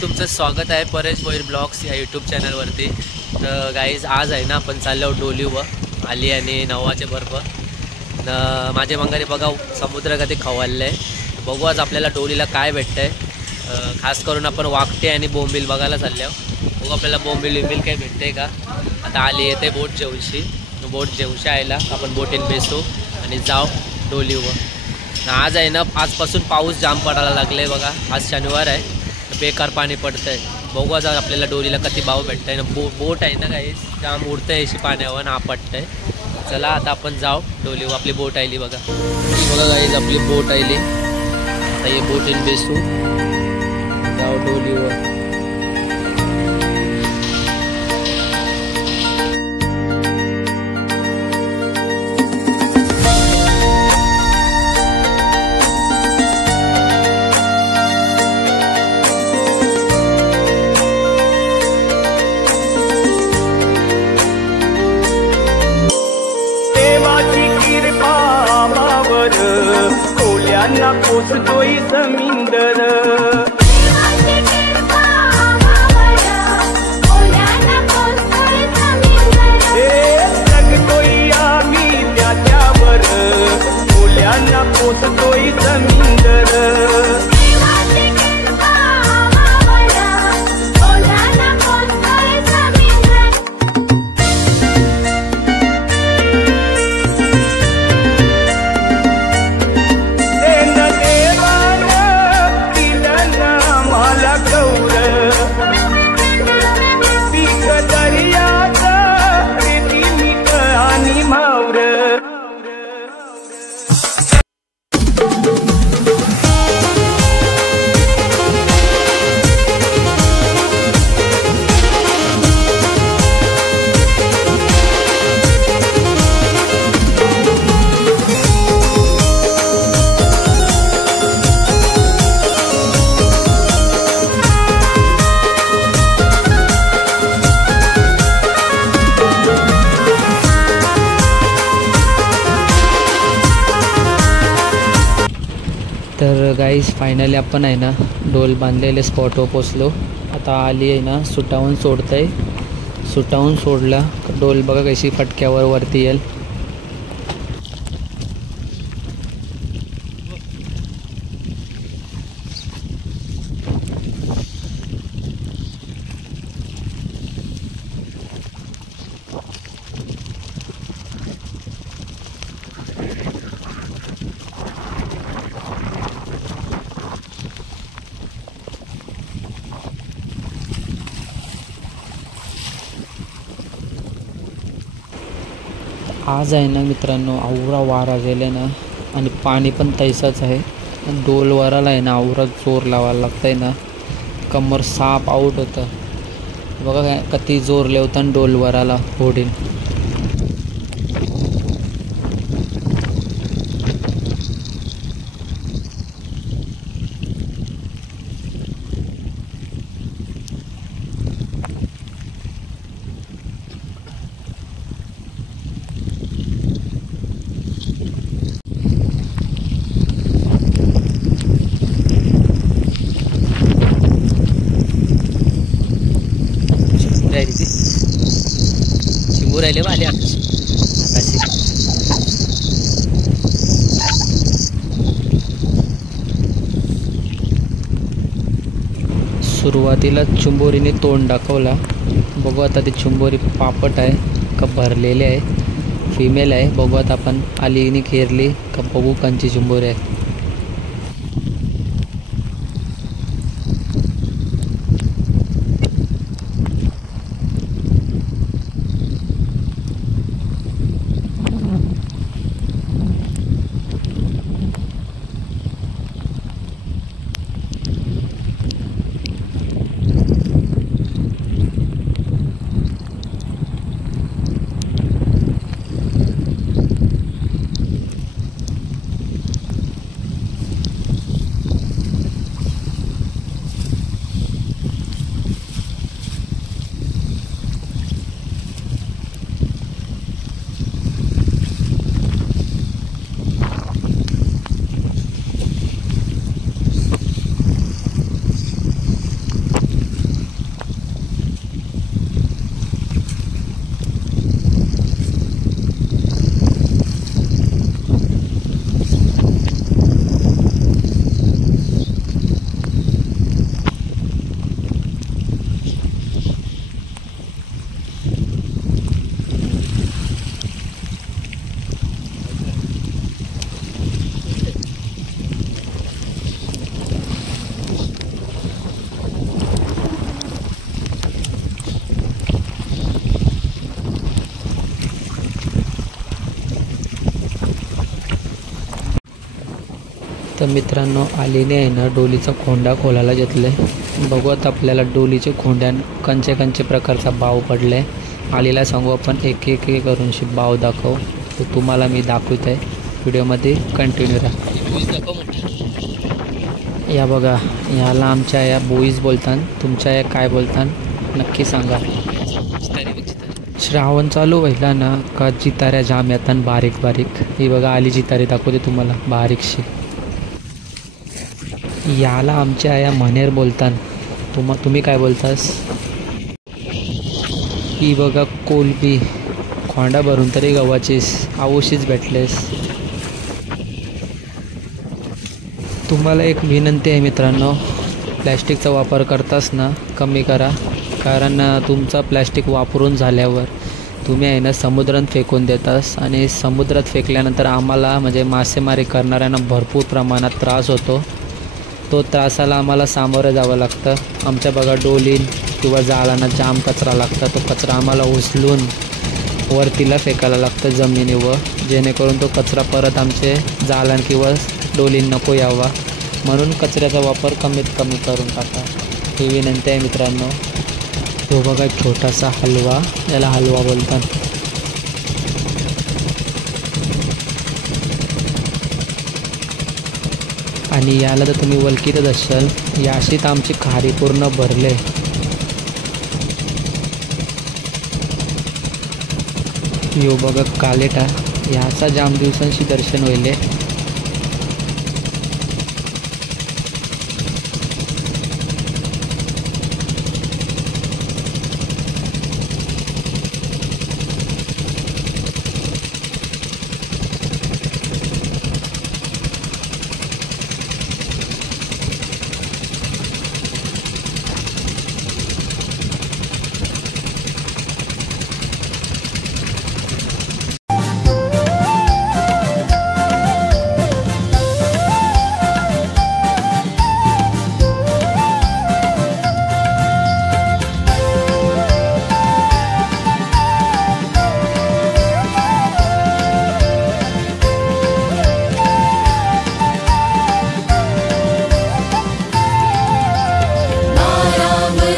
तुमचं स्वागत आहे परेश भोईर ब्लॉग्स या यूट्यूब चॅनलवरती। तर गाईज आज आहे ना आपण चाललो डोलीवर आली आणि नवाचे बरोबर माझे मंगारी बघा समुद्र कधी खवळले आहे। बघू आज आपल्याला डोलीला काय भेटतंय। खास करून आपण वाकटे आणि बोंबील बघायला चाललो। बघू आपल्याला बोंबील विंबील काही भेटते का। आता आली येते बोट जेवशी आयला आपण बोटीन बेसू आणि जाऊ डोलीवर। आज आहे ना आजपासून पाऊस जाम पडायला लागले बघा। आज शनिवार आहे, बेकार पाणी पडतंय। बघू आज आपल्याला डोलीला किती भाव भेटतंय ना। बोट आहे ना काही जाम उडतंय अशी पाण्यावर ना आपटतंय। चला आता आपण जाऊ डोलीवर। आपली बोट आली बघा गाईज, आपली बोट आली। आता हे बोटीन बेसू जाऊ डोलीवर। कोल्यांना पोचतोय समिंदर, जगतोय आम्ही त्याच्यावर, कोल्यांना पोचतोय समिंदर। तर गाईस फायनली आपण आहे ना डोल बांधलेले स्पॉटवर पोचलो। आता आली आहे ना सुटावून सोडतंय, सुटावून सोडला डोल बघा कशी फटक्यावर वरती येईल। आज आहे ना मित्रांनो आवरा वारा गेले ना आणि पाणी पण तैसाच आहे। डोल वराला आहे ना आवरा जोर लावायला लागतंय ना, कमर साप आऊट होतं बघा काय किती जोर लावताना डोल वराला होडीन। चिंबू राहिले आले आकाशी। सुरुवातीला चुंबोरीने तोंड दाखवला। बघू आता ती चुंबोरी पापट आहे का भरलेली आहे, फिमेल आहे। बघू आता आपण आलीनी खेरली का बघू कंची चुंबोरी आहे। तर मित्रांनो आलीने आहे ना डोलीचा खोंडा खोलायला घेतले. बघूत आपल्याला डोलीचे खोंड्यान कंचे कंचे प्रकारचा बाव पडले. आलीला सांगू आपण एक एक करून बाव दाखव. तर तुम्हाला मी दाखवत आहे व्हिडिओमध्ये कंटिन्यू राहा. या बघा याला आमच्या या बोईज बोलतात. तुमच्या या काय बोलतात नक्की सांगा. श्रावण चालू व्हायला ना का जिताऱ्या जाम येतात बारीक बारीक. ही बघा आली जितारी दाखवते तुम्हाला बारीकशी. याला आमच्या या मनेर बोलतात. तुम्ही काय बोलतास. ही बघा कोलबी खोंडा भरून तरी गव्हाचीस आवशीच भेटलेस. तुम्हाला एक विनंती आहे मित्रांनो, प्लॅस्टिकचा वापर करतास ना कमी करा. कारण तुमचा प्लॅस्टिक वापरून झाल्यावर तुम्ही आहे ना समुद्रात फेकून देतास आणि समुद्रात फेकल्यानंतर आम्हाला म्हणजे मासेमारी करणाऱ्यांना भरपूर प्रमाणात त्रास होतो. तो त्रासाला आम्हाला सामोरं जावं लागतं. आमच्या बघा डोलीन किंवा जाळांना जाम कचरा लागतं. तो कचरा आम्हाला उचलून वरतीला फेकायला लागतं जमिनीवर, जेणेकरून तो कचरा परत आमचे जाळां किंवा डोलीन नको यावा. म्हणून कचऱ्याचा वापर कमीत कमी करून टाका ही विनंती आहे मित्रांनो. तो बघा छोटासा हलवा, याला हलवा बोलतात. आणि याला तर तुम्ही ओळखीतच असाल. याशीत आमची खारी पूर्ण भरले. यो बघा कालेटा, याचा जाम दिवसांशी दर्शन होईल.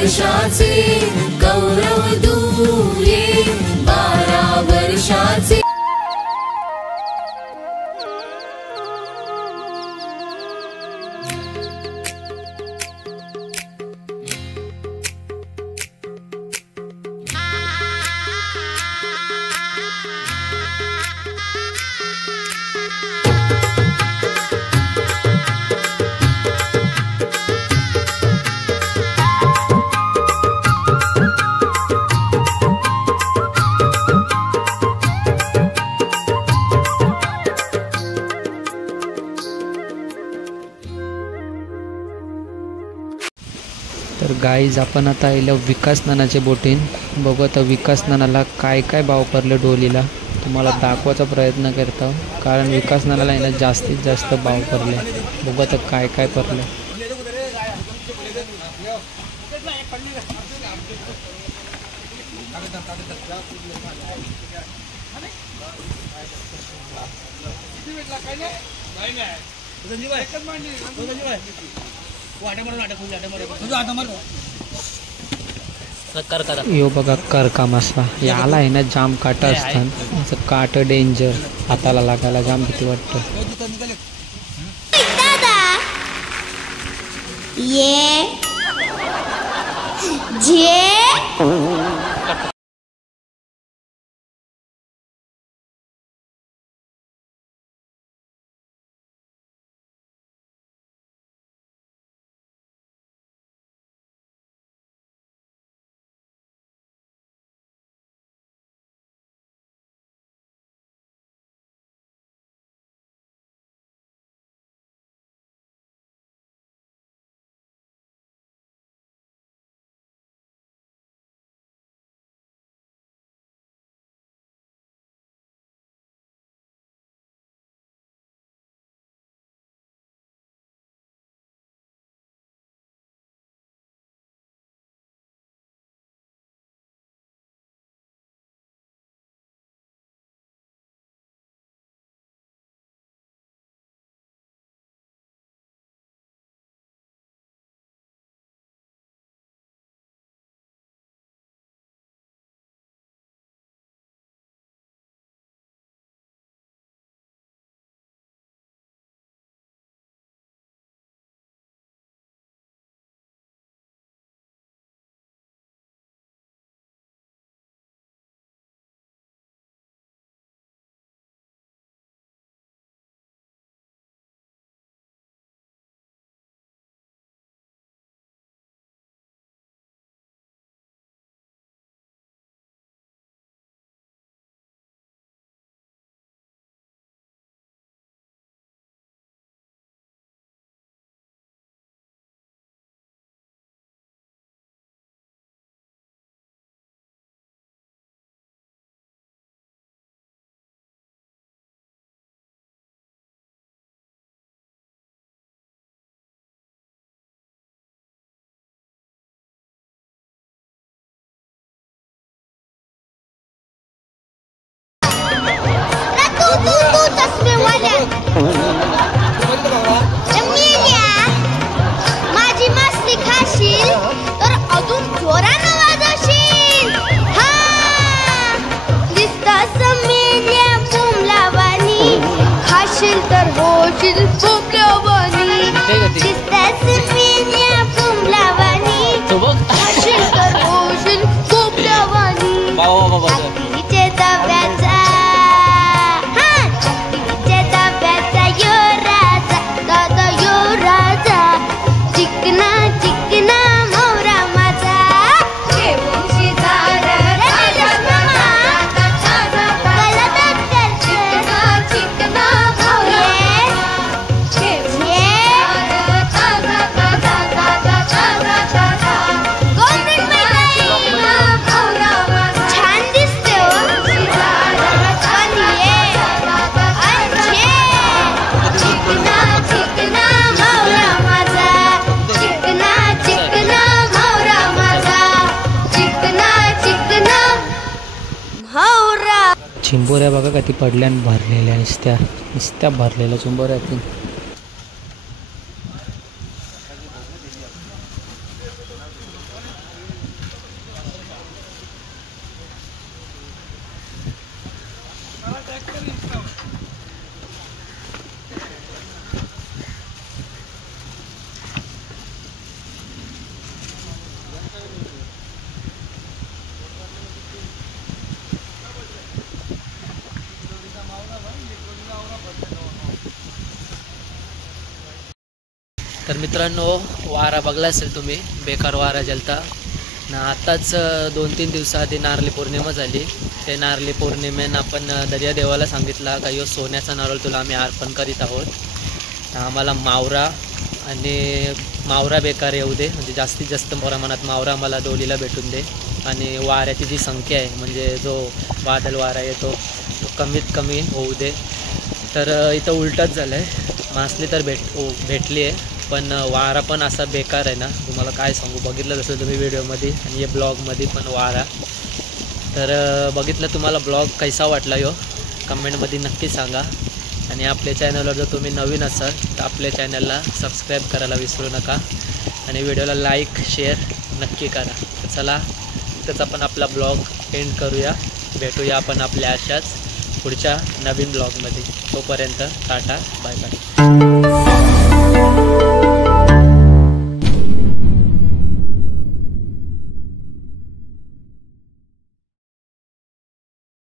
वर्षाचे गौरव दूये 12 वर्षाचे. तर गाईज आपण आता आलो विकास नानाचे बोटीन. बघू आता विकास नानाला काय काय भाव पडले डोलीला तुम्हाला दाखवायचा प्रयत्न करतो. कारण विकास नानाला आहे ना जास्तीत जास्त भाव पडले. बघू आता काय काय पडले. यो बघा करका मासा, याला आहे ना जाम काटा असतात. असं काट डेंजर, हाताला लागायला जाम भीती वाटतं. ये जे तू चष्मेवाल्या माझी मस्ती खाशील तर अजून जोरानं वाजवशील. हा दिसतास मेल्या बोंबलावानी खाशील तर होशील बोंबलावानी. दिसतास मेल्या बोंबलावानी खाशील तर होशील बोंबलावानी. हत्तीचे तव्याचा हत्तीचे तव्याचा यो राजा दादा यो राजा चिकना चिकना मोरा माझा घेऊन शिजार चिकना मोरा छान दिसते हो. चिकना चिकना मोरा माझा चिकना चिकना मोरा माझा चिकना चिकना मोरा. चिंबोऱ्या बघा का ती पडल्यान भरलेल्या नुसत्या भरलेल्या चिंबोऱ्या ती. तर मित्रांनो, वारा बघला असेल तुम्ही, बेकार वारा जलता ना. आताच 2-3 दिवसाआधी नारळी पौर्णिमा झाली. ते नारळी पौर्णिमेनं आपण दर्या देवाला सांगितला का यो सोन्याचा नारळ तुला आम्ही अर्पण करीत आहोत. आम्हाला मावरा आणि मावरा बेकार येऊ दे, म्हणजे जास्तीत जास्त प्रमाणात मावरा आम्हाला डोलीला भेटून दे. आणि वाऱ्याची जी संख्या आहे, म्हणजे जो वादळ वारा येतो तो कमीत कमी होऊ दे. तर इथं उलटच झालं आहे. मासली तर भेटली आहे, पण वारा पण असा बेकार आहे ना, तुम्हाला काय सांगू. बघितलं जसं तुम्ही व्हिडिओमध्ये आणि या ब्लॉगमध्ये पण वारा. तर बघितलं तुम्हाला ब्लॉग कैसा वाटला यो कमेंटमध्ये नक्की सांगा. आणि आपल्या चॅनलवर जर तुम्ही नवीन असाल तर आपल्या चॅनलला सबस्क्राईब करायला विसरू नका. आणि व्हिडिओला लाईक शेअर नक्की करा. तर चला, इथंच आपण आपला ब्लॉग एंड करूया. भेटूया आपण आपल्या अशाच पुढच्या नवीन ब्लॉगमध्ये. तोपर्यंत टाटा बाय बाय.